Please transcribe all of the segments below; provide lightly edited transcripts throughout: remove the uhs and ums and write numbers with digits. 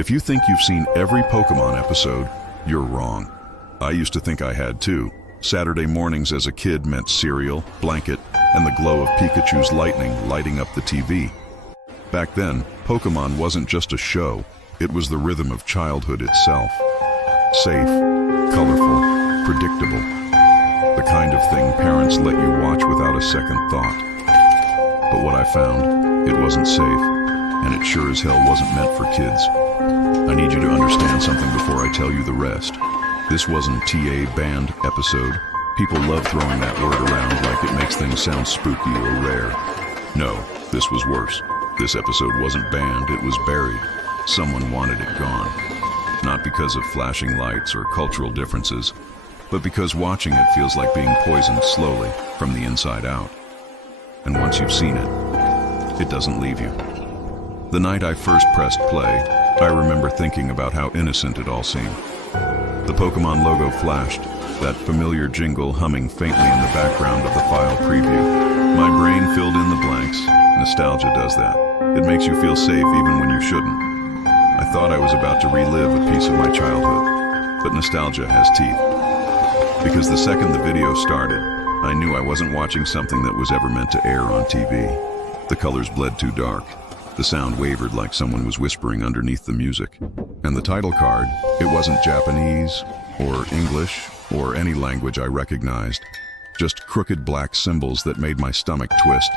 If you think you've seen every Pokémon episode, you're wrong. I used to think I had too. Saturday mornings as a kid meant cereal, blanket, and the glow of Pikachu's lightning lighting up the TV. Back then, Pokémon wasn't just a show, it was the rhythm of childhood itself. Safe, colorful, predictable. The kind of thing parents let you watch without a second thought. But what I found, it wasn't safe, and it sure as hell wasn't meant for kids. I need you to understand something before I tell you the rest. This wasn't TA banned episode. People love throwing that word around like it makes things sound spooky or rare. No, this was worse. This episode wasn't banned, it was buried. Someone wanted it gone. Not because of flashing lights or cultural differences, but because watching it feels like being poisoned slowly from the inside out. And once you've seen it, it doesn't leave you. The night I first pressed play, I remember thinking about how innocent it all seemed. The Pokémon logo flashed, that familiar jingle humming faintly in the background of the file preview. My brain filled in the blanks. Nostalgia does that. It makes you feel safe even when you shouldn't. I thought I was about to relive a piece of my childhood, but nostalgia has teeth. Because the second the video started, I knew I wasn't watching something that was ever meant to air on TV. The colors bled too dark. The sound wavered like someone was whispering underneath the music. And the title card, it wasn't Japanese or English or any language I recognized. Just crooked black symbols that made my stomach twist,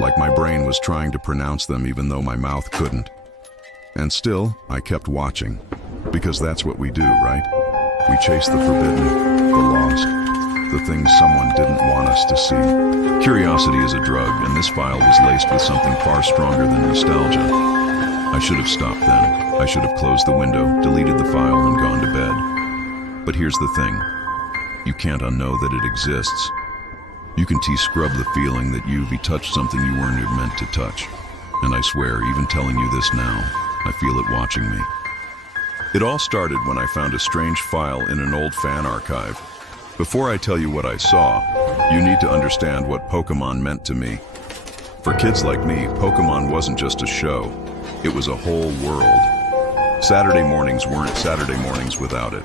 like my brain was trying to pronounce them even though my mouth couldn't. And still, I kept watching, because that's what we do, right? We chase the forbidden, the lost, the things someone didn't want us to see. Curiosity is a drug, and this file was laced with something far stronger than nostalgia. I should have stopped then. I should have closed the window, deleted the file, and gone to bed. But here's the thing. You can't unknow that it exists. You can T-scrub the feeling that you've touched something you weren't meant to touch. And I swear, even telling you this now, I feel it watching me. It all started when I found a strange file in an old fan archive. Before I tell you what I saw, you need to understand what Pokémon meant to me. For kids like me, Pokémon wasn't just a show. It was a whole world. Saturday mornings weren't Saturday mornings without it.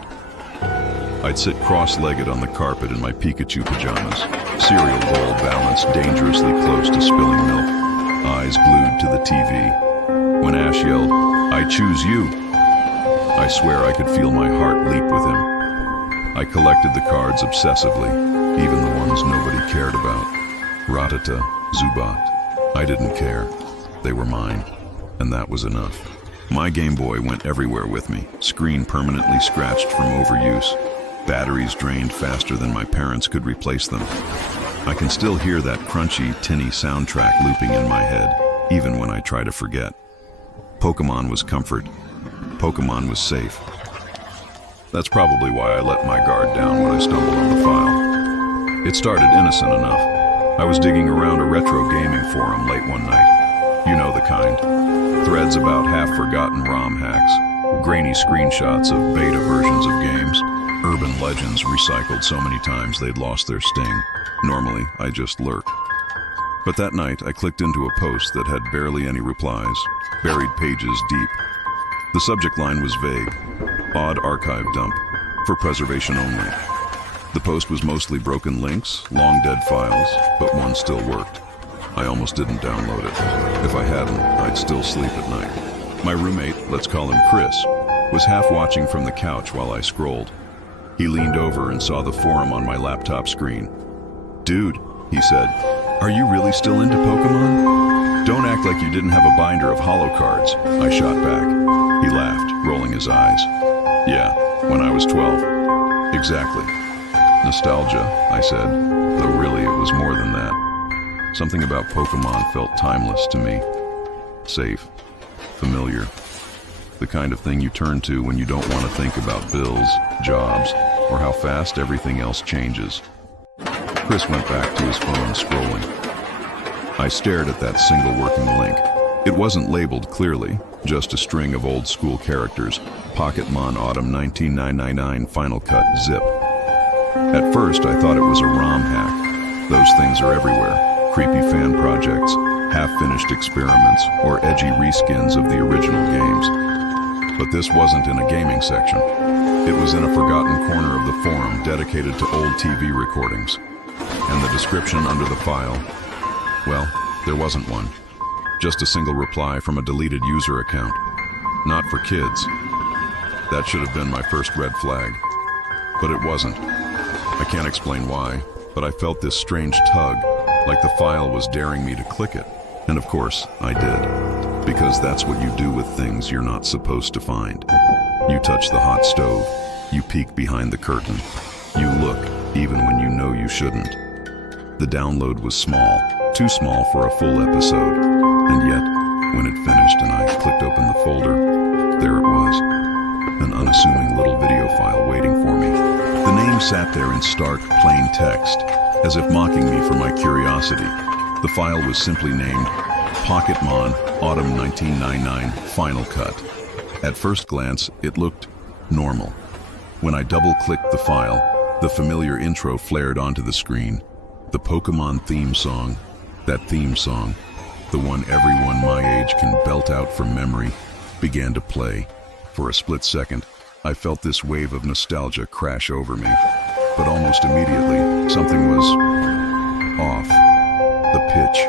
I'd sit cross-legged on the carpet in my Pikachu pajamas, cereal bowl balanced dangerously close to spilling milk, eyes glued to the TV. When Ash yelled, "I choose you," I swear I could feel my heart leap with him. I collected the cards obsessively, even the ones nobody cared about. Rattata, Zubat. I didn't care. They were mine, and that was enough. My Game Boy went everywhere with me, screen permanently scratched from overuse. Batteries drained faster than my parents could replace them. I can still hear that crunchy, tinny soundtrack looping in my head, even when I try to forget. Pokémon was comfort. Pokémon was safe. That's probably why I let my guard down when I stumbled on the file. It started innocent enough. I was digging around a retro gaming forum late one night. You know the kind. Threads about half-forgotten ROM hacks, grainy screenshots of beta versions of games, urban legends recycled so many times they'd lost their sting. Normally, I just lurk. But that night, I clicked into a post that had barely any replies, buried pages deep. The subject line was vague, odd archive dump, for preservation only. The post was mostly broken links, long dead files, but one still worked. I almost didn't download it. If I hadn't, I'd still sleep at night. My roommate, let's call him Chris, was half watching from the couch while I scrolled. He leaned over and saw the forum on my laptop screen. "Dude," he said, "are you really still into Pokémon? Don't act like you didn't have a binder of holo cards," I shot back. He laughed, rolling his eyes. "Yeah, when I was 12. Exactly. Nostalgia," I said, though really it was more than that. Something about Pokémon felt timeless to me. Safe. Familiar. The kind of thing you turn to when you don't want to think about bills, jobs, or how fast everything else changes. Chris went back to his phone, scrolling. I stared at that single working link. It wasn't labeled clearly, just a string of old-school characters. Pokémon Autumn 19999 Final Cut Zip. At first, I thought it was a ROM hack. Those things are everywhere. Creepy fan projects, half-finished experiments, or edgy reskins of the original games. But this wasn't in a gaming section. It was in a forgotten corner of the forum dedicated to old TV recordings. And the description under the file, well, there wasn't one. Just a single reply from a deleted user account. Not for kids. That should have been my first red flag. But it wasn't. I can't explain why, but I felt this strange tug, like the file was daring me to click it. And of course, I did. Because that's what you do with things you're not supposed to find. You touch the hot stove. You peek behind the curtain. You look, even when you know you shouldn't. The download was small, too small for a full episode. And yet, when it finished and I clicked open the folder, there it was. An unassuming little video file waiting for me. The name sat there in stark, plain text, as if mocking me for my curiosity. The file was simply named Pokémon Autumn 1999 Final Cut. At first glance, it looked normal. When I double-clicked the file, the familiar intro flared onto the screen. The Pokémon theme song, that theme song, the one everyone my age can belt out from memory, began to play. For a split second, I felt this wave of nostalgia crash over me. But almost immediately, something was off. The pitch.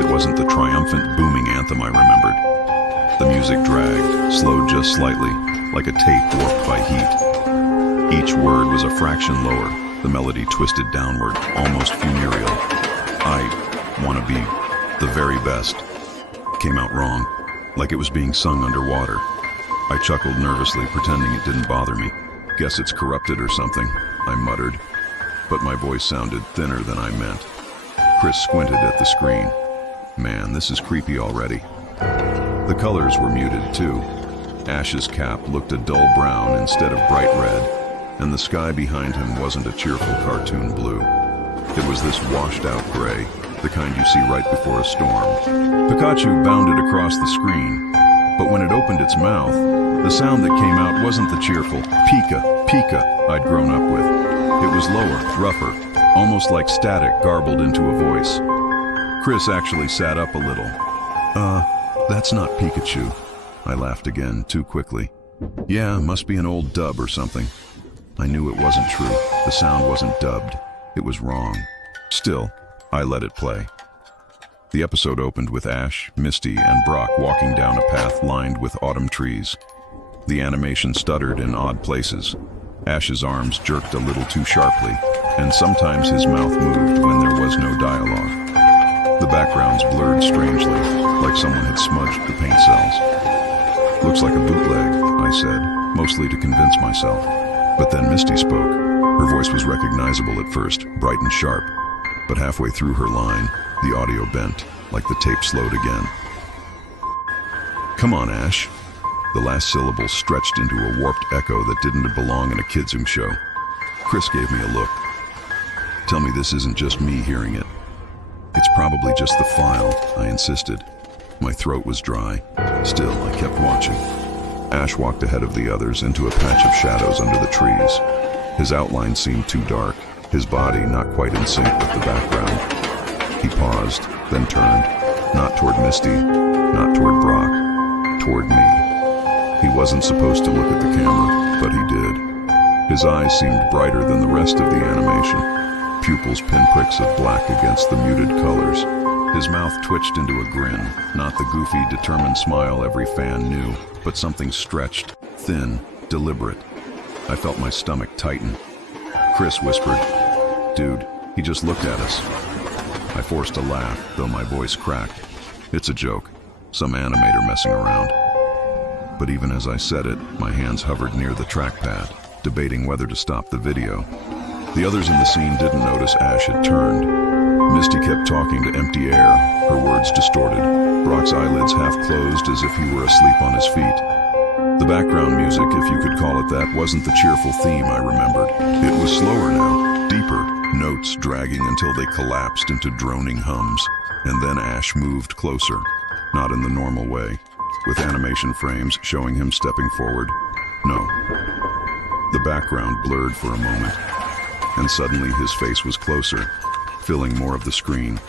It wasn't the triumphant, booming anthem I remembered. The music dragged, slowed just slightly, like a tape warped by heat. Each word was a fraction lower, the melody twisted downward, almost funereal. I want to be the very best. Came out wrong, like it was being sung underwater. I chuckled nervously, pretending it didn't bother me. Guess it's corrupted or something, I muttered. But my voice sounded thinner than I meant. Chris squinted at the screen. Man, this is creepy already. The colors were muted too. Ash's cap looked a dull brown instead of bright red, and the sky behind him wasn't a cheerful cartoon blue. It was this washed-out gray, the kind you see right before a storm. Pikachu bounded across the screen, but when it opened its mouth, the sound that came out wasn't the cheerful Pika, Pika I'd grown up with. It was lower, rougher, almost like static garbled into a voice. Chris actually sat up a little. That's not Pikachu. I laughed again, too quickly. Yeah, must be an old dub or something. I knew it wasn't true. The sound wasn't dubbed. It was wrong. Still, I let it play. The episode opened with Ash, Misty, and Brock walking down a path lined with autumn trees. The animation stuttered in odd places. Ash's arms jerked a little too sharply, and sometimes his mouth moved when there was no dialogue. The backgrounds blurred strangely, like someone had smudged the paint cells. Looks like a bootleg, I said, mostly to convince myself. But then Misty spoke. Her voice was recognizable at first, bright and sharp. But halfway through her line, the audio bent, like the tape slowed again. Come on, Ash. The last syllable stretched into a warped echo that didn't belong in a kids' show. Chris gave me a look. Tell me this isn't just me hearing it. It's probably just the file, I insisted. My throat was dry. Still, I kept watching. Ash walked ahead of the others into a patch of shadows under the trees. His outline seemed too dark, his body not quite in sync with the background. He paused, then turned, not toward Misty, not toward Brock, toward me. He wasn't supposed to look at the camera, but he did. His eyes seemed brighter than the rest of the animation, pupils pinpricks of black against the muted colors. His mouth twitched into a grin, not the goofy, determined smile every fan knew, but something stretched, thin, deliberate. I felt my stomach tighten. Chris whispered, "Dude, he just looked at us." I forced a laugh, though my voice cracked. It's a joke, some animator messing around. But even as I said it, my hands hovered near the trackpad, debating whether to stop the video. The others in the scene didn't notice Ash had turned. Misty kept talking to empty air, her words distorted. Brock's eyelids half closed as if he were asleep on his feet. The background music, if you could call it that, wasn't the cheerful theme I remembered. It was slower now, deeper, notes dragging until they collapsed into droning hums. And then Ash moved closer, not in the normal way, with animation frames showing him stepping forward. No. The background blurred for a moment, and suddenly his face was closer, filling more of the screen,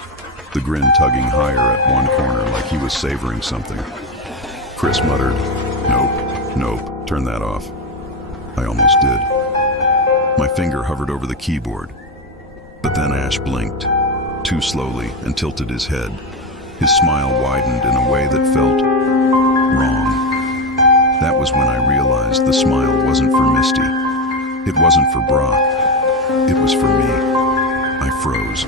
the grin tugging higher at one corner like he was savoring something. Chris muttered, "Nope," Nope, turn that off. I almost did. My finger hovered over the keyboard. But then Ash blinked, too slowly, and tilted his head. His smile widened in a way that felt wrong. That was when I realized the smile wasn't for Misty. It wasn't for Brock. It was for me. I froze.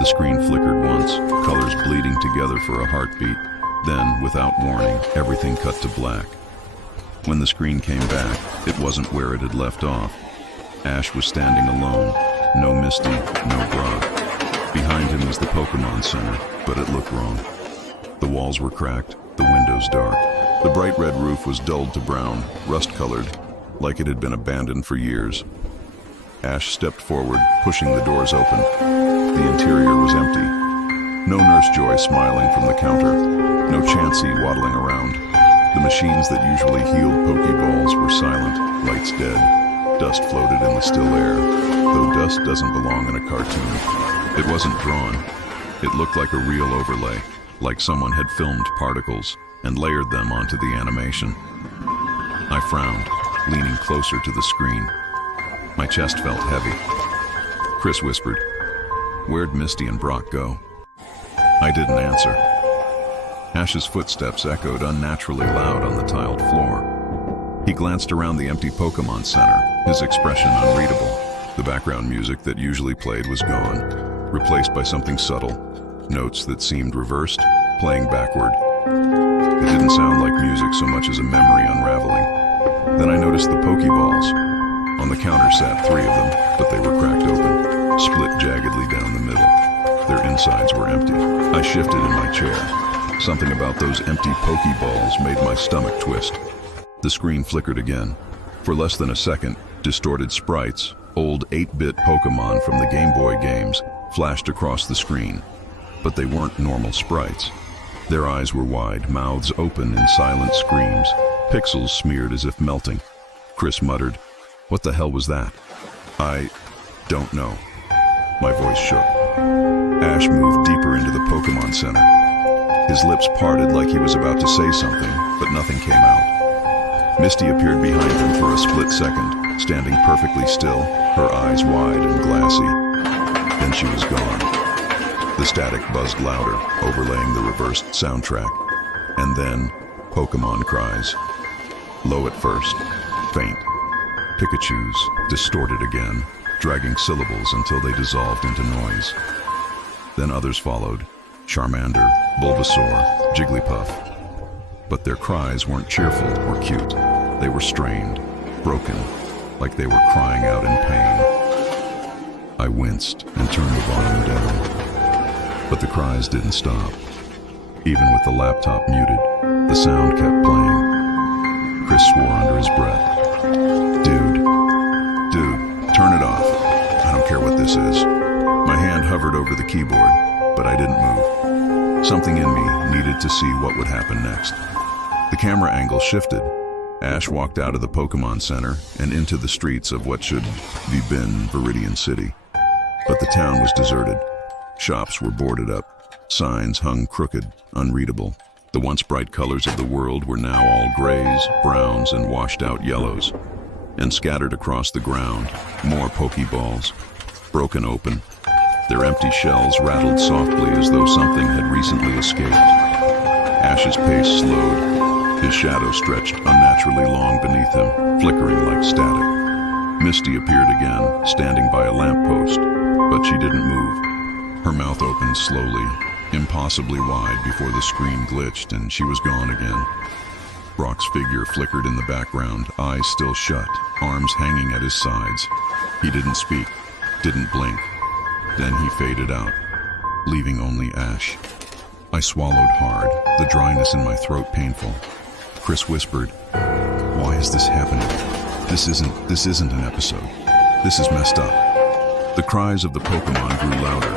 The screen flickered once, colors bleeding together for a heartbeat. Then, without warning, everything cut to black. When the screen came back, it wasn't where it had left off. Ash was standing alone. No Misty, no Brock. Behind him was the Pokémon Center, but it looked wrong. The walls were cracked, the windows dark. The bright red roof was dulled to brown, rust-colored, like it had been abandoned for years. Ash stepped forward, pushing the doors open. The interior was empty. No Nurse Joy smiling from the counter. No Chansey waddling around. The machines that usually healed Pokeballs were silent, lights dead. Dust floated in the still air, though dust doesn't belong in a cartoon. It wasn't drawn. It looked like a real overlay, like someone had filmed particles and layered them onto the animation. I frowned, leaning closer to the screen. My chest felt heavy. Chris whispered, "Where'd Misty and Brock go?" I didn't answer. Ash's footsteps echoed unnaturally loud on the tiled floor. He glanced around the empty Pokémon Center, his expression unreadable. The background music that usually played was gone, replaced by something subtle, notes that seemed reversed, playing backward. It didn't sound like music so much as a memory unraveling. Then I noticed the Pokeballs. On the counter sat 3 of them, but they were cracked open, split jaggedly down the middle. Their insides were empty. I shifted in my chair. Something about those empty Pokeballs made my stomach twist. The screen flickered again. For less than a second, distorted sprites, old 8-bit Pokémon from the Game Boy games, flashed across the screen. But they weren't normal sprites. Their eyes were wide, mouths open in silent screams, pixels smeared as if melting. Chris muttered, "What the hell was that?" "I don't know." My voice shook. Ash moved deeper into the Pokémon Center. His lips parted like he was about to say something, but nothing came out. Misty appeared behind him for a split second, standing perfectly still, her eyes wide and glassy. Then she was gone. The static buzzed louder, overlaying the reversed soundtrack. And then, Pokémon cries. Low at first, faint. Pikachus, distorted again, dragging syllables until they dissolved into noise. Then others followed. Charmander, Bulbasaur, Jigglypuff. But their cries weren't cheerful or cute. They were strained, broken, like they were crying out in pain. I winced and turned the volume down. But the cries didn't stop. Even with the laptop muted, the sound kept playing. Chris swore under his breath. Dude, turn it off. I don't care what this is." My hand hovered over the keyboard, but I didn't move. Something in me needed to see what would happen next. The camera angle shifted. Ash walked out of the Pokémon Center and into the streets of what should have been Viridian City. But the town was deserted. Shops were boarded up. Signs hung crooked, unreadable. The once bright colors of the world were now all grays, browns, and washed-out yellows. And scattered across the ground, more Pokeballs, broken open. Their empty shells rattled softly as though something had recently escaped. Ash's pace slowed. His shadow stretched unnaturally long beneath him, flickering like static. Misty appeared again, standing by a lamppost, but she didn't move. Her mouth opened slowly, impossibly wide before the screen glitched and she was gone again. Brock's figure flickered in the background, eyes still shut, arms hanging at his sides. He didn't speak, didn't blink. Then he faded out, leaving only Ash. I swallowed hard, the dryness in my throat painful. Chris whispered, "Why is this happening? This isn't an episode. This is messed up." The cries of the Pokémon grew louder.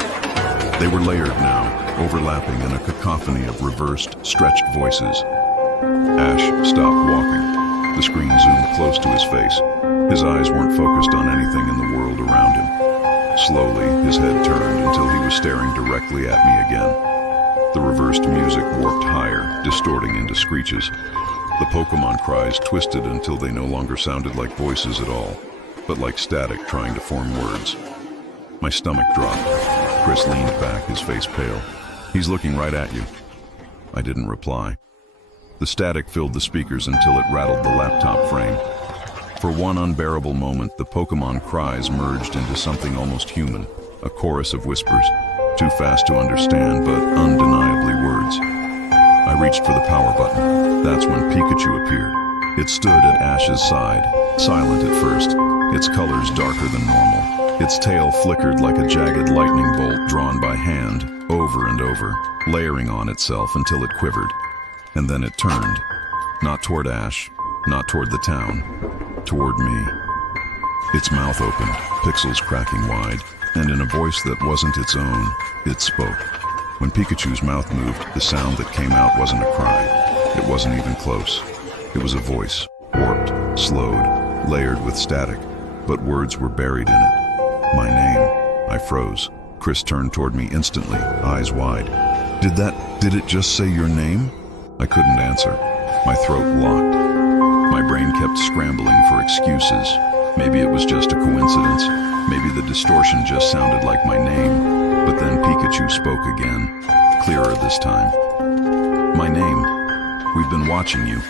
They were layered now, overlapping in a cacophony of reversed, stretched voices. Ash stopped walking. The screen zoomed close to his face. His eyes weren't focused on anything in the world around him. Slowly, his head turned until he was staring directly at me again. The reversed music warped higher, distorting into screeches. The Pokémon cries twisted until they no longer sounded like voices at all, but like static trying to form words. My stomach dropped. Chris leaned back, his face pale. "He's looking right at you." I didn't reply. The static filled the speakers until it rattled the laptop frame. For one unbearable moment, the Pokémon cries merged into something almost human, a chorus of whispers, too fast to understand but undeniably words. I reached for the power button. That's when Pikachu appeared. It stood at Ash's side, silent at first, its colors darker than normal. Its tail flickered like a jagged lightning bolt drawn by hand, over and over, layering on itself until it quivered. And then it turned, not toward Ash, not toward the town, toward me. Its mouth opened, pixels cracking wide, and in a voice that wasn't its own, it spoke. When Pikachu's mouth moved, the sound that came out wasn't a cry. It wasn't even close. It was a voice, warped, slowed, layered with static, but words were buried in it. My name. I froze. Chris turned toward me instantly, eyes wide. Did it just say your name?" I couldn't answer. My throat locked. My brain kept scrambling for excuses. Maybe it was just a coincidence. Maybe the distortion just sounded like my name. But then Pikachu spoke again, clearer this time. "My name. We've been watching you."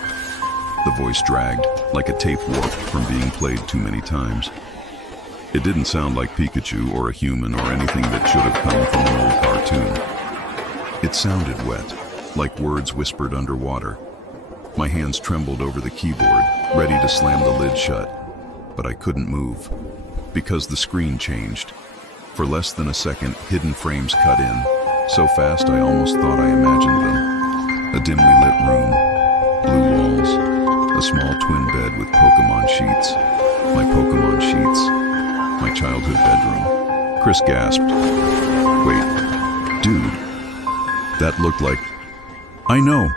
The voice dragged, like a tape warped from being played too many times. It didn't sound like Pikachu or a human or anything that should have come from an old cartoon. It sounded wet, like words whispered underwater. My hands trembled over the keyboard, ready to slam the lid shut. But I couldn't move, because the screen changed. For less than a second, hidden frames cut in, so fast I almost thought I imagined them. A dimly lit room, blue walls, a small twin bed with Pokémon sheets. My Pokémon sheets. My childhood bedroom. Chris gasped. "Wait, dude, that looked like..." "I know,"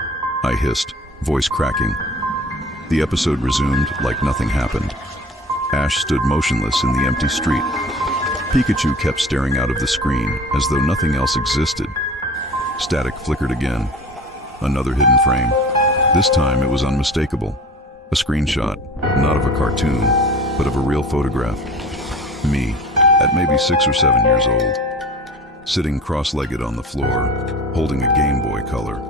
I hissed, voice cracking. The episode resumed like nothing happened. Ash stood motionless in the empty street. Pikachu kept staring out of the screen, as though nothing else existed. Static flickered again. Another hidden frame. This time it was unmistakable. A screenshot, not of a cartoon, but of a real photograph. Me, at maybe 6 or 7 years old, sitting cross-legged on the floor, holding a Game Boy Color.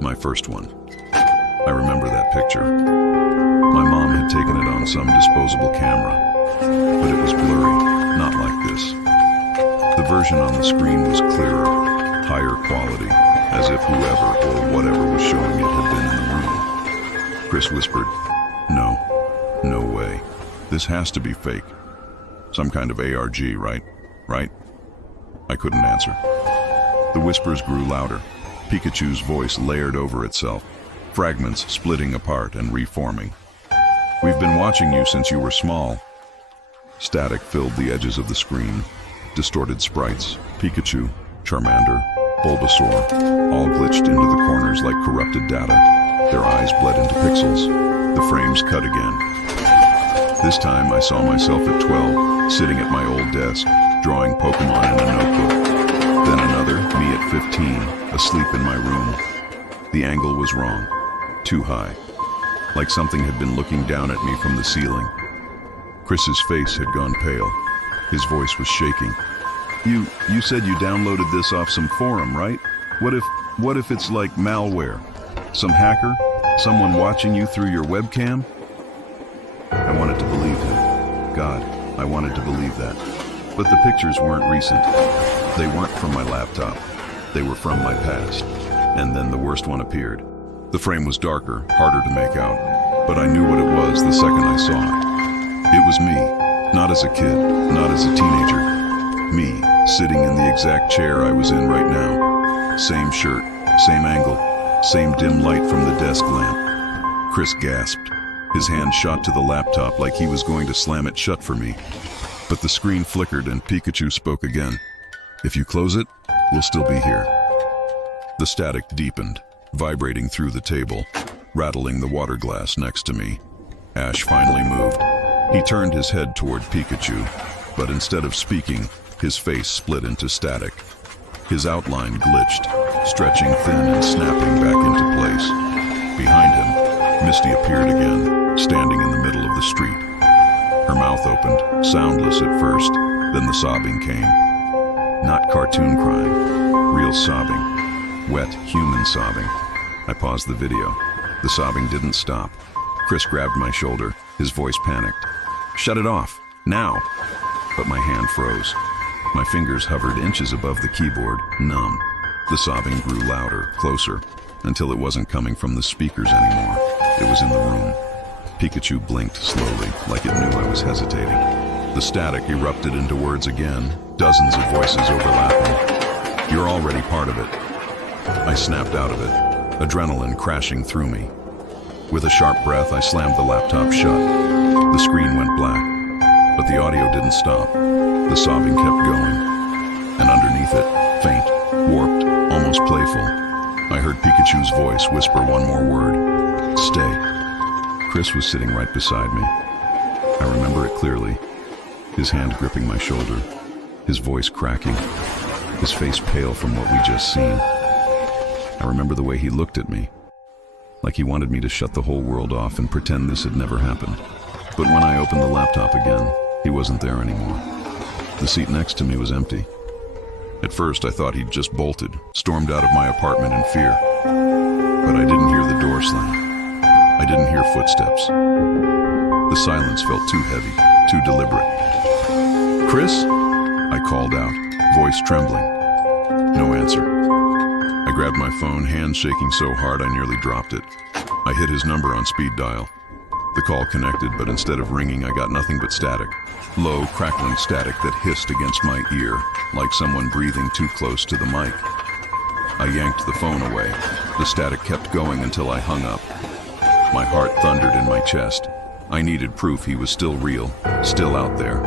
My first one. I remember that picture. My mom had taken it on some disposable camera, but it was blurry, not like this. The version on the screen was clearer, higher quality, as if whoever or whatever was showing it had been in the room. Chris whispered, No way. This has to be fake. Some kind of ARG, right? Right?" I couldn't answer. The whispers grew louder. Pikachu's voice layered over itself, fragments splitting apart and reforming. "We've been watching you since you were small." Static filled the edges of the screen. Distorted sprites, Pikachu, Charmander, Bulbasaur, all glitched into the corners like corrupted data. Their eyes bled into pixels. The frames cut again. This time I saw myself at 12, sitting at my old desk, drawing Pokémon in a notebook. Then another, me at 15, asleep in my room. The angle was wrong. Too high. Like something had been looking down at me from the ceiling. Chris's face had gone pale. His voice was shaking. You said you downloaded this off some forum, right? What if it's like malware? Some hacker? Someone watching you through your webcam?" I wanted to believe him. God, I wanted to believe that. But the pictures weren't recent. They weren't from my laptop. They were from my past. And then the worst one appeared. The frame was darker, harder to make out, but I knew what it was the second I saw it. It was me, not as a kid, not as a teenager. Me, sitting in the exact chair I was in right now. Same shirt, same angle, same dim light from the desk lamp. Chris gasped. His hand shot to the laptop like he was going to slam it shut for me. But the screen flickered and Pikachu spoke again. "If you close it, we'll still be here." The static deepened, vibrating through the table, rattling the water glass next to me. Ash finally moved. He turned his head toward Pikachu, but instead of speaking, his face split into static. His outline glitched, stretching thin and snapping back into place. Behind him, Misty appeared again, standing in the middle of the street. Her mouth opened, soundless at first, then the sobbing came. Not cartoon crying, real sobbing. Wet, human sobbing. I paused the video. The sobbing didn't stop. Chris grabbed my shoulder, his voice panicked. "Shut it off, now!" But my hand froze. My fingers hovered inches above the keyboard, numb. The sobbing grew louder, closer, until it wasn't coming from the speakers anymore. It was in the room. Pikachu blinked slowly, like it knew I was hesitating. The static erupted into words again, dozens of voices overlapping. "You're already part of it." I snapped out of it, adrenaline crashing through me. With a sharp breath, I slammed the laptop shut. The screen went black, but the audio didn't stop. The sobbing kept going, and underneath it, faint, warped, almost playful, I heard Pikachu's voice whisper one more word: "Stay." Chris was sitting right beside me. I remember it clearly. His hand gripping my shoulder, his voice cracking, his face pale from what we'd just seen. I remember the way he looked at me, like he wanted me to shut the whole world off and pretend this had never happened. But when I opened the laptop again, he wasn't there anymore. The seat next to me was empty. At first, I thought he'd just bolted, stormed out of my apartment in fear. But I didn't hear the door slam. I didn't hear footsteps. The silence felt too heavy, too deliberate. "Chris?" I called out, voice trembling. No answer. I grabbed my phone, hands shaking so hard I nearly dropped it. I hit his number on speed dial. The call connected, but instead of ringing, I got nothing but static. Low, crackling static that hissed against my ear, like someone breathing too close to the mic. I yanked the phone away. The static kept going until I hung up. My heart thundered in my chest. I needed proof he was still real, still out there.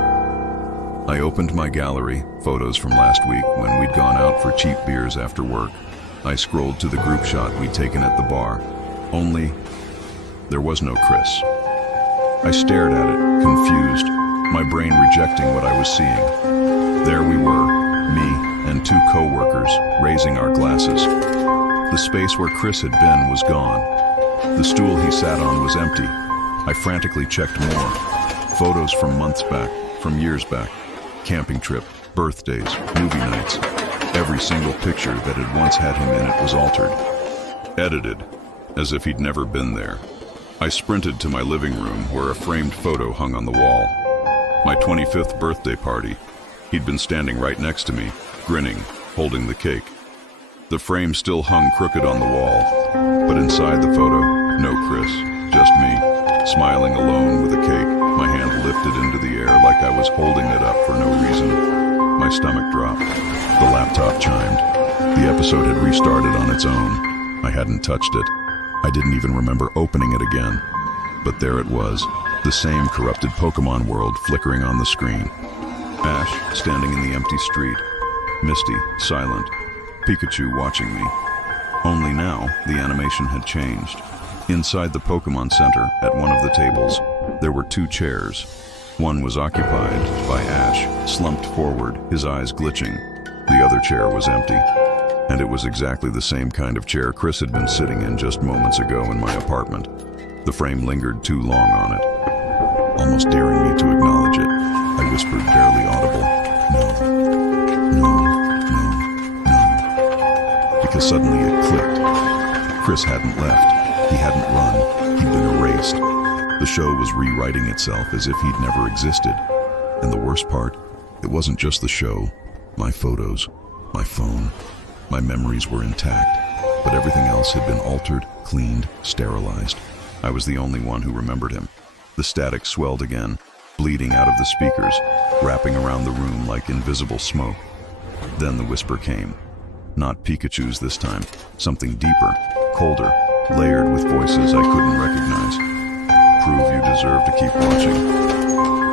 I opened my gallery, photos from last week when we'd gone out for cheap beers after work. I scrolled to the group shot we'd taken at the bar. Only, there was no Chris. I stared at it, confused, my brain rejecting what I was seeing. There we were, me and two co-workers, raising our glasses. The space where Chris had been was gone. The stool he sat on was empty. I frantically checked more. Photos from months back, from years back. Camping trip, birthdays, movie nights. Every single picture that had once had him in it was altered. Edited, as if he'd never been there. I sprinted to my living room where a framed photo hung on the wall. My 25th birthday party. He'd been standing right next to me, grinning, holding the cake. The frame still hung crooked on the wall, but inside the photo, no Chris, just me, smiling alone with a cake, my hand lifted into the air like I was holding it up for no reason. My stomach dropped. The laptop chimed. The episode had restarted on its own. I hadn't touched it. I didn't even remember opening it again. But there it was, the same corrupted Pokémon world flickering on the screen. Ash, standing in the empty street. Misty, silent. Pikachu watching me. Only now, the animation had changed. Inside the Pokémon Center, at one of the tables, there were two chairs. One was occupied by Ash, slumped forward, his eyes glitching. The other chair was empty. And it was exactly the same kind of chair Chris had been sitting in just moments ago in my apartment. The frame lingered too long on it, almost daring me to acknowledge it. I whispered, barely audible, no. Because suddenly it clicked. Chris hadn't left. He hadn't run. He'd been erased. The show was rewriting itself as if he'd never existed. And the worst part, it wasn't just the show. My photos, my phone, my memories were intact, but everything else had been altered, cleaned, sterilized. I was the only one who remembered him. The static swelled again, bleeding out of the speakers, wrapping around the room like invisible smoke. Then the whisper came. Not Pikachu's this time, something deeper, colder, layered with voices I couldn't recognize. "Prove you deserve to keep watching."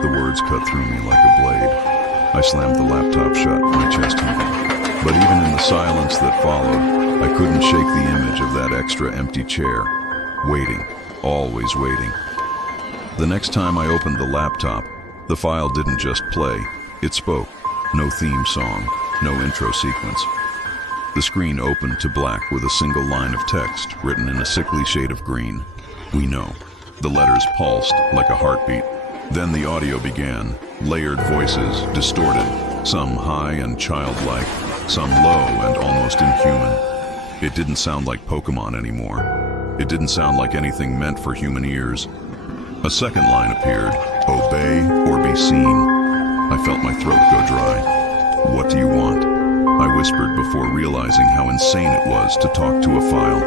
The words cut through me like a blade. I slammed the laptop shut, my chest heaving. But even in the silence that followed, I couldn't shake the image of that extra empty chair. Waiting, always waiting. The next time I opened the laptop, the file didn't just play, it spoke. No theme song, no intro sequence. The screen opened to black with a single line of text written in a sickly shade of green. We know. The letters pulsed like a heartbeat. Then the audio began, layered voices, distorted, some high and childlike, some low and almost inhuman. It didn't sound like Pokémon anymore. It didn't sound like anything meant for human ears. A second line appeared, obey or be seen. I felt my throat go dry. What do you want? I whispered before realizing how insane it was to talk to a file.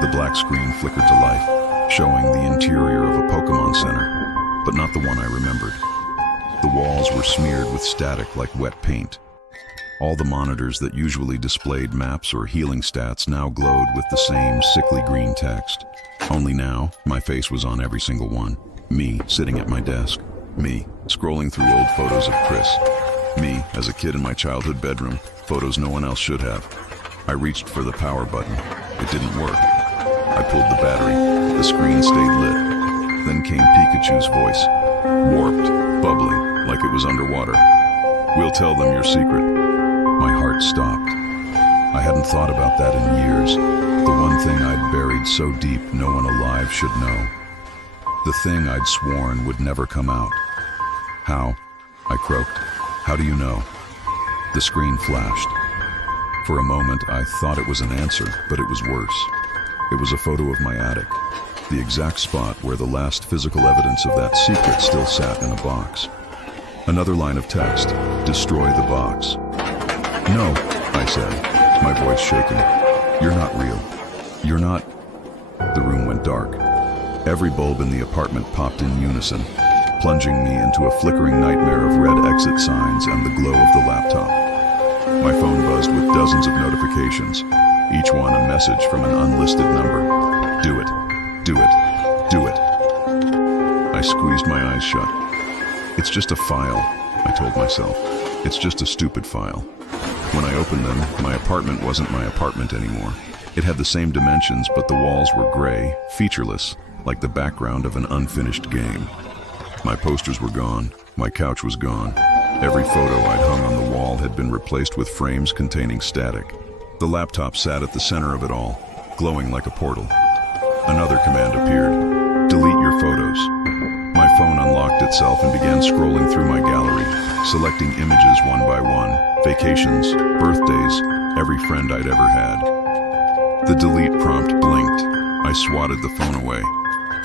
The black screen flickered to life, showing the interior of a Pokémon Center, but not the one I remembered. The walls were smeared with static like wet paint. All the monitors that usually displayed maps or healing stats now glowed with the same sickly green text. Only now, my face was on every single one. Me, sitting at my desk. Me, scrolling through old photos of Chris. Me, as a kid in my childhood bedroom, photos no one else should have. I reached for the power button. It didn't work. I pulled the battery. The screen stayed lit. Then came Pikachu's voice. Warped, bubbling, like it was underwater. We'll tell them your secret. My heart stopped. I hadn't thought about that in years. The one thing I'd buried so deep no one alive should know. The thing I'd sworn would never come out. How? I croaked. How do you know? The screen flashed. For a moment, I thought it was an answer, but it was worse. It was a photo of my attic, the exact spot where the last physical evidence of that secret still sat in a box. Another line of text, destroy the box. No, I said, my voice shaking. You're not real. You're not... The room went dark. Every bulb in the apartment popped in unison, plunging me into a flickering nightmare of red exit signs and the glow of the laptop. My phone buzzed with dozens of notifications, each one a message from an unlisted number. Do it. Do it. Do it. I squeezed my eyes shut. It's just a file, I told myself. It's just a stupid file. When I opened them, my apartment wasn't my apartment anymore. It had the same dimensions, but the walls were gray, featureless, like the background of an unfinished game. My posters were gone. My couch was gone. Every photo I'd hung on the wall had been replaced with frames containing static. The laptop sat at the center of it all, glowing like a portal. Another command appeared. Delete your photos. My phone unlocked itself and began scrolling through my gallery, selecting images one by one, vacations, birthdays, every friend I'd ever had. The delete prompt blinked. I swatted the phone away.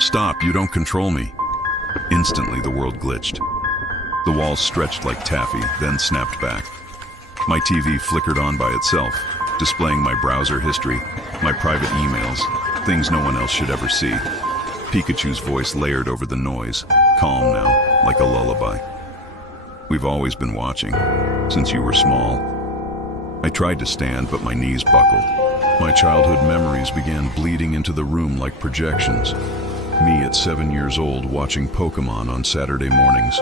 Stop, you don't control me. Instantly, the world glitched. The walls stretched like taffy, then snapped back. My TV flickered on by itself, displaying my browser history, my private emails, things no one else should ever see. Pikachu's voice layered over the noise, calm now, like a lullaby. We've always been watching, since you were small. I tried to stand, but my knees buckled. My childhood memories began bleeding into the room like projections. Me at 7 years old watching Pokémon on Saturday mornings.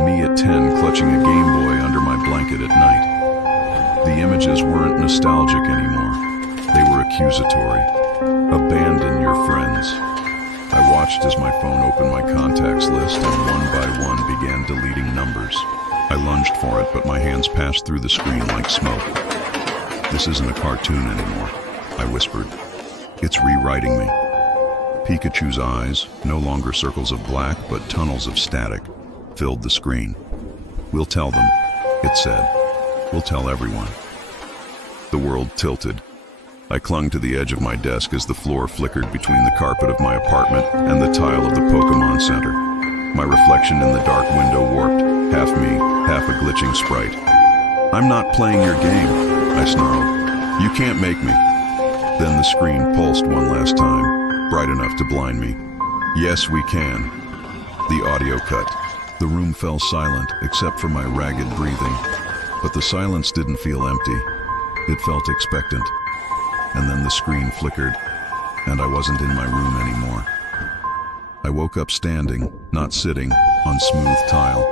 Me at 10 clutching a Game Boy under my blanket at night. The images weren't nostalgic anymore. They were accusatory. Abandon your friends. I watched as my phone opened my contacts list and one by one began deleting numbers. I lunged for it, but my hands passed through the screen like smoke. This isn't a cartoon anymore, I whispered. It's rewriting me. Pikachu's eyes, no longer circles of black but tunnels of static, filled the screen. We'll tell them, it said. We'll tell everyone. The world tilted. I clung to the edge of my desk as the floor flickered between the carpet of my apartment and the tile of the Pokémon Center. My reflection in the dark window warped, half me, half a glitching sprite. I'm not playing your game, I snarled. You can't make me. Then the screen pulsed one last time, bright enough to blind me. Yes, we can. The audio cut. The room fell silent, except for my ragged breathing. But the silence didn't feel empty. It felt expectant. And then the screen flickered, and I wasn't in my room anymore. I woke up standing, not sitting, on smooth tile.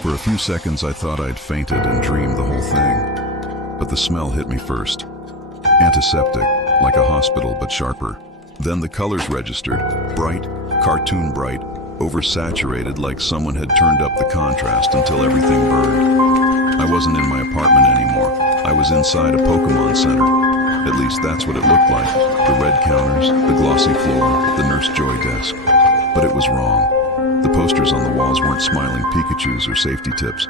For a few seconds I thought I'd fainted and dreamed the whole thing. But the smell hit me first. Antiseptic, like a hospital but sharper. Then the colors registered, bright, cartoon bright, oversaturated like someone had turned up the contrast until everything burned. I wasn't in my apartment anymore. I was inside a Pokémon Center. At least that's what it looked like. The red counters, the glossy floor, the Nurse Joy desk. But it was wrong. The posters on the walls weren't smiling Pikachus or safety tips.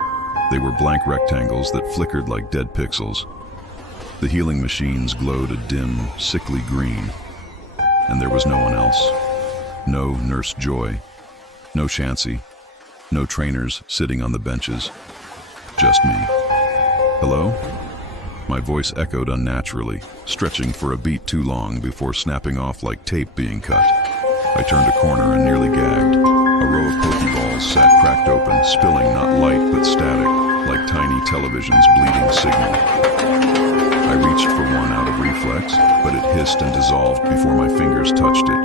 They were blank rectangles that flickered like dead pixels. The healing machines glowed a dim, sickly green. And there was no one else. No Nurse Joy. No Shancy. No trainers sitting on the benches. Just me. Hello? My voice echoed unnaturally, stretching for a beat too long before snapping off like tape being cut. I turned a corner and nearly gagged. A row of Pokeballs sat cracked open, spilling not light but static, like tiny television's bleeding signal. I reached for one out of reflex, but it hissed and dissolved before my fingers touched it.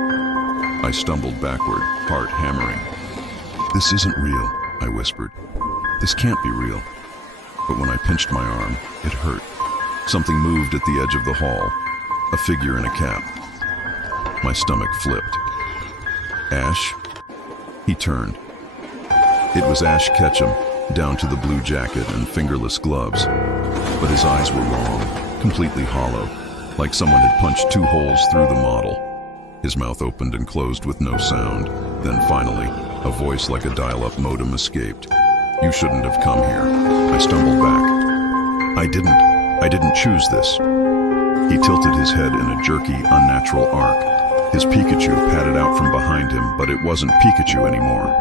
I stumbled backward, heart hammering. "This isn't real," I whispered. "This can't be real." But when I pinched my arm, it hurt. Something moved at the edge of the hall, a figure in a cap. My stomach flipped. "Ash?" He turned. It was Ash Ketchum, down to the blue jacket and fingerless gloves. But his eyes were wrong, completely hollow, like someone had punched 2 holes through the model. His mouth opened and closed with no sound. Then finally, a voice like a dial-up modem escaped. "You shouldn't have come here." I stumbled back. I didn't choose this." He tilted his head in a jerky, unnatural arc. His Pikachu padded out from behind him, but it wasn't Pikachu anymore.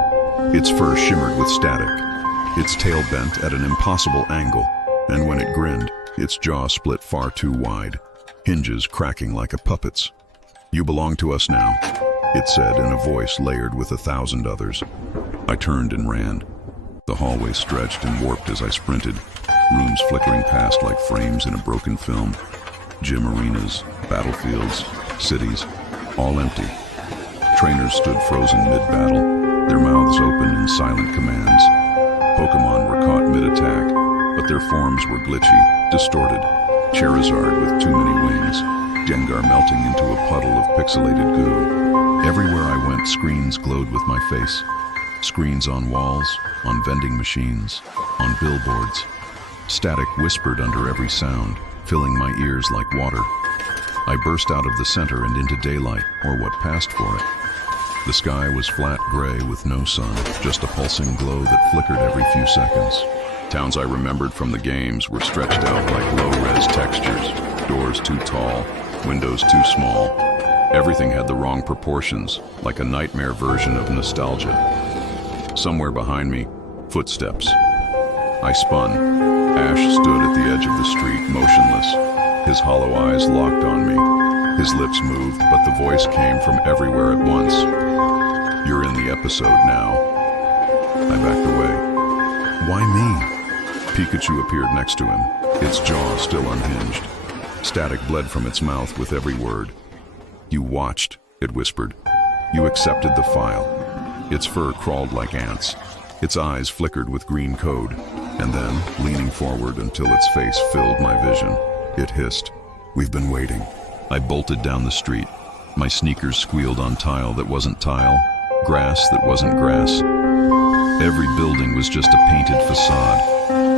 Its fur shimmered with static. Its tail bent at an impossible angle, and when it grinned, its jaw split far too wide, hinges cracking like a puppet's. "You belong to us now," it said in a voice layered with 1,000 others. I turned and ran. The hallway stretched and warped as I sprinted, rooms flickering past like frames in a broken film. Gym arenas, battlefields, cities, all empty. Trainers stood frozen mid-battle, their mouths open in silent commands. Pokémon were caught mid-attack, but their forms were glitchy, distorted. Charizard with too many wings, Gengar melting into a puddle of pixelated goo. Everywhere I went, screens glowed with my face. Screens on walls, on vending machines, on billboards. Static whispered under every sound, filling my ears like water. I burst out of the center and into daylight, or what passed for it. The sky was flat gray with no sun, just a pulsing glow that flickered every few seconds. Towns I remembered from the games were stretched out like low-res textures, doors too tall, windows too small. Everything had the wrong proportions, like a nightmare version of nostalgia. Somewhere behind me, footsteps. I spun. Ash stood at the edge of the street, motionless, his hollow eyes locked on me. His lips moved, but the voice came from everywhere at once. "You're in the episode now." I backed away. "Why me?" Pikachu appeared next to him, its jaw still unhinged. Static bled from its mouth with every word. "You watched," it whispered. "You accepted the file." Its fur crawled like ants. Its eyes flickered with green code. And then, leaning forward until its face filled my vision, it hissed, "We've been waiting." I bolted down the street. My sneakers squealed on tile that wasn't tile, grass that wasn't grass. Every building was just a painted facade.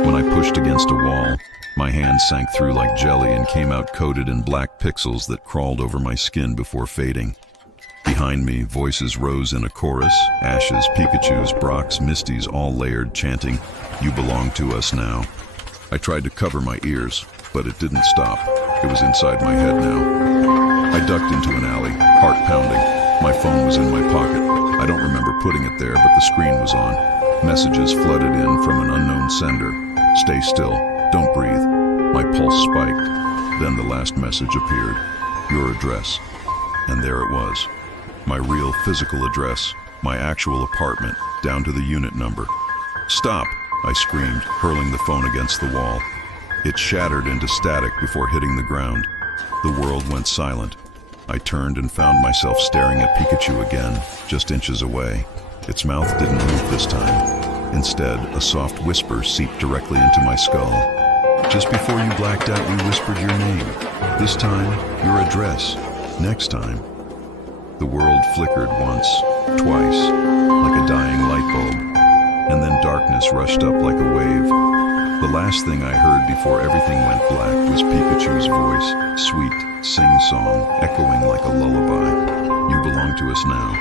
When I pushed against a wall, my hand sank through like jelly and came out coated in black pixels that crawled over my skin before fading. Behind me, voices rose in a chorus, Ash's, Pikachu's, Brock's, Misty's, all layered, chanting, "You belong to us now." I tried to cover my ears, but it didn't stop. It was inside my head now. I ducked into an alley, heart pounding. My phone was in my pocket. I don't remember putting it there, but the screen was on. Messages flooded in from an unknown sender. "Stay still. Don't breathe." My pulse spiked. Then the last message appeared. "Your address." And there it was. My real physical address, my actual apartment, down to the unit number. "Stop!" I screamed, hurling the phone against the wall. It shattered into static before hitting the ground. The world went silent. I turned and found myself staring at Pikachu again, just inches away. Its mouth didn't move this time. Instead, a soft whisper seeped directly into my skull. "Just before you blacked out, we whispered your name. This time, your address. Next time." The world flickered once, twice, like a dying light bulb, and then darkness rushed up like a wave. The The last thing I heard before everything went black was Pikachu's voice, sweet, sing-song, echoing like a lullaby. You belong to us now.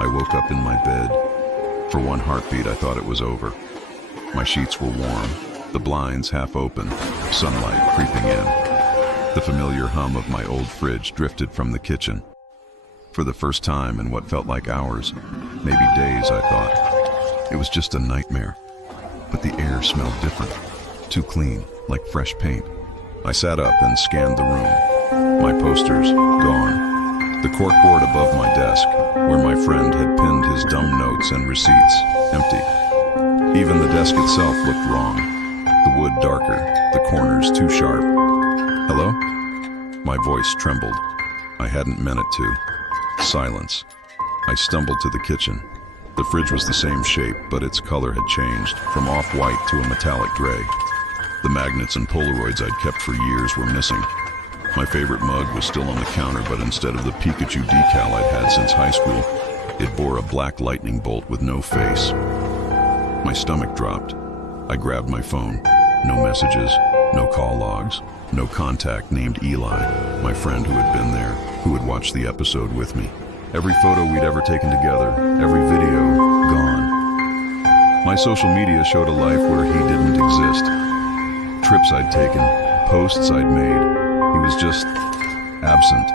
I woke up in my bed. For one heartbeat, I thought it was over. My sheets were warm, the blinds half open, sunlight creeping in. The familiar hum of my old fridge drifted from the kitchen. For the first time in what felt like hours, maybe days, I thought. It was just a nightmare. But the air smelled different, too clean, like fresh paint. I sat up and scanned the room. My posters, gone. The corkboard above my desk, where my friend had pinned his dumb notes and receipts, empty. Even the desk itself looked wrong. The wood darker, the corners too sharp. Hello? My voice trembled. I hadn't meant it to. Silence. I stumbled to the kitchen. The fridge was the same shape, but its color had changed, from off-white to a metallic gray. The magnets and Polaroids I'd kept for years were missing. My favorite mug was still on the counter, but instead of the Pikachu decal I'd had since high school, it bore a black lightning bolt with no face. My stomach dropped. I grabbed my phone. No messages, no call logs, no contact named Eli, my friend who had been there, who had watched the episode with me. Every photo we'd ever taken together, every video, gone. My social media showed a life where he didn't exist. Trips I'd taken, posts I'd made, he was just absent,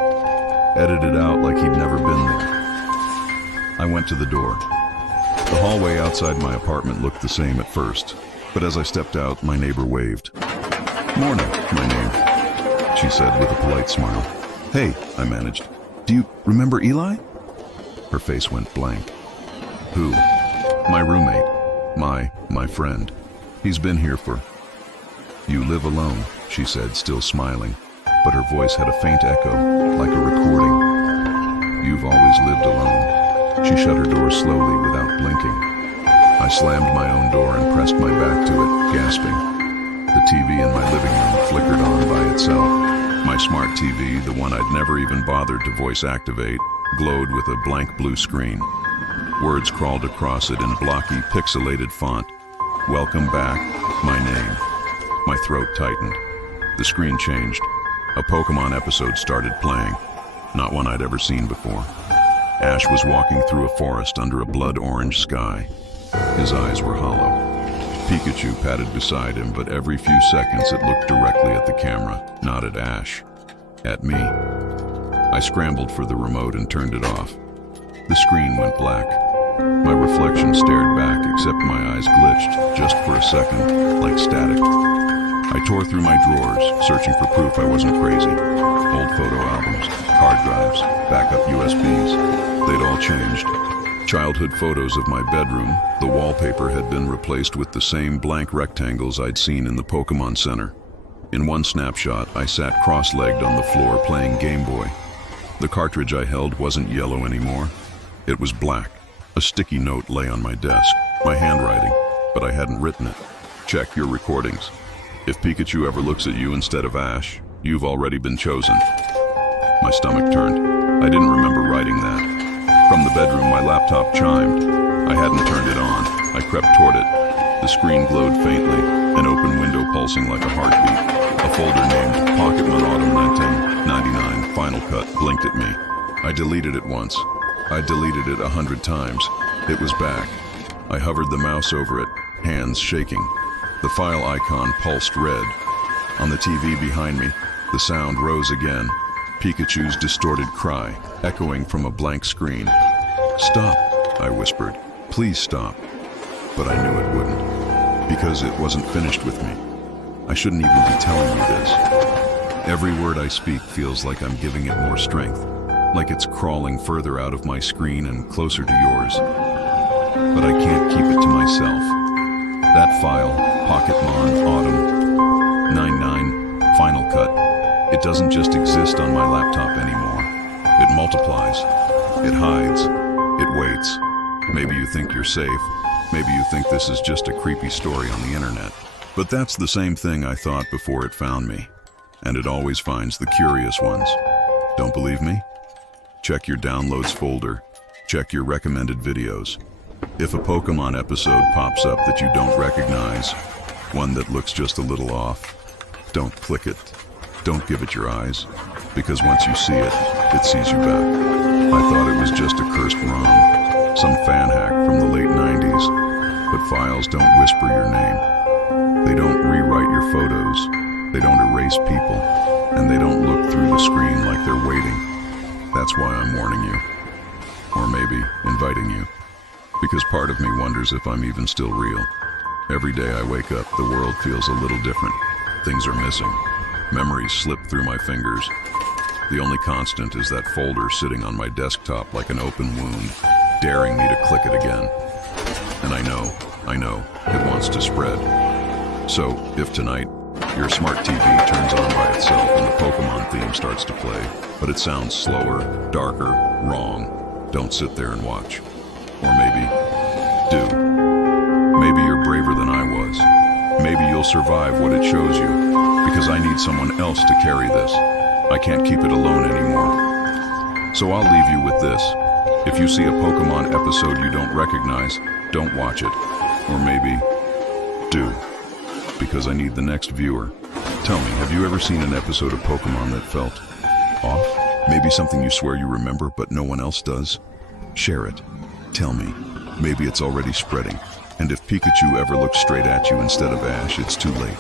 edited out like he'd never been there. I went to the door. The hallway outside my apartment looked the same at first, but as I stepped out, my neighbor waved. "Morning, my name," she said with a polite smile. "Hey," I managed. "Do you remember Eli?" Her face went blank. "Who?" "My roommate. My friend. He's been here for..." "You live alone," she said, still smiling, but her voice had a faint echo, like a recording. "You've always lived alone." She shut her door slowly without blinking. I slammed my own door and pressed my back to it, gasping. The TV in my living room flickered on by itself. My smart TV, the one I'd never even bothered to voice activate, glowed with a blank blue screen. Words crawled across it in blocky, pixelated font. "Welcome back, my name." My throat tightened. The screen changed. A Pokémon episode started playing, not one I'd ever seen before. Ash was walking through a forest under a blood-orange sky. His eyes were hollow. Pikachu padded beside him, but every few seconds it looked directly at the camera, not at Ash. At me. I scrambled for the remote and turned it off. The screen went black. My reflection stared back, except my eyes glitched, just for a second, like static. I tore through my drawers, searching for proof I wasn't crazy. Old photo albums, hard drives, backup USBs. They'd all changed. Childhood photos of my bedroom, the wallpaper had been replaced with the same blank rectangles I'd seen in the Pokémon Center. In one snapshot, I sat cross-legged on the floor playing Game Boy. The cartridge I held wasn't yellow anymore. It was black. A sticky note lay on my desk, my handwriting, but I hadn't written it. "Check your recordings. If Pikachu ever looks at you instead of Ash, you've already been chosen." My stomach turned. I didn't remember writing that. From the bedroom, my laptop chimed. I hadn't turned it on. I crept toward it. The screen glowed faintly, an open window pulsing like a heartbeat. A folder named Pokémon Autumn 1999 Final Cut blinked at me. I deleted it once. I deleted it 100 times. It was back. I hovered the mouse over it, hands shaking. The file icon pulsed red. On the TV behind me, the sound rose again. Pikachu's distorted cry, echoing from a blank screen. "Stop," I whispered. "Please stop." But I knew it wouldn't, because it wasn't finished with me. I shouldn't even be telling you this. Every word I speak feels like I'm giving it more strength, like it's crawling further out of my screen and closer to yours. But I can't keep it to myself. That file, Pokémon Autumn 99 Final Cut, it doesn't just exist on my laptop anymore. It multiplies. It hides. It waits. Maybe you think you're safe. Maybe you think this is just a creepy story on the internet. But that's the same thing I thought before it found me. And it always finds the curious ones. Don't believe me? Check your downloads folder. Check your recommended videos. If a Pokémon episode pops up that you don't recognize, one that looks just a little off, don't click it. Don't give it your eyes, because once you see it, it sees you back. I thought it was just a cursed ROM, some fan hack from the late 90s, but files don't whisper your name. They don't rewrite your photos, they don't erase people, and they don't look through the screen like they're waiting. That's why I'm warning you. Or maybe inviting you. Because part of me wonders if I'm even still real. Every day I wake up, the world feels a little different. Things are missing. Memories slip through my fingers. The only constant is that folder sitting on my desktop like an open wound, daring me to click it again. And I know, it wants to spread. So, if tonight, your smart TV turns on by itself and the Pokémon theme starts to play, but it sounds slower, darker, wrong, don't sit there and watch. Or maybe, do. Maybe you're braver than I was. Maybe you'll survive what it shows you, because I need someone else to carry this. I can't keep it alone anymore. So I'll leave you with this. If you see a Pokémon episode you don't recognize, don't watch it. Or maybe, do. Because I need the next viewer. Tell me, have you ever seen an episode of Pokémon that felt off? Maybe something you swear you remember, but no one else does? Share it. Tell me. Maybe it's already spreading. And if Pikachu ever looks straight at you instead of Ash, it's too late.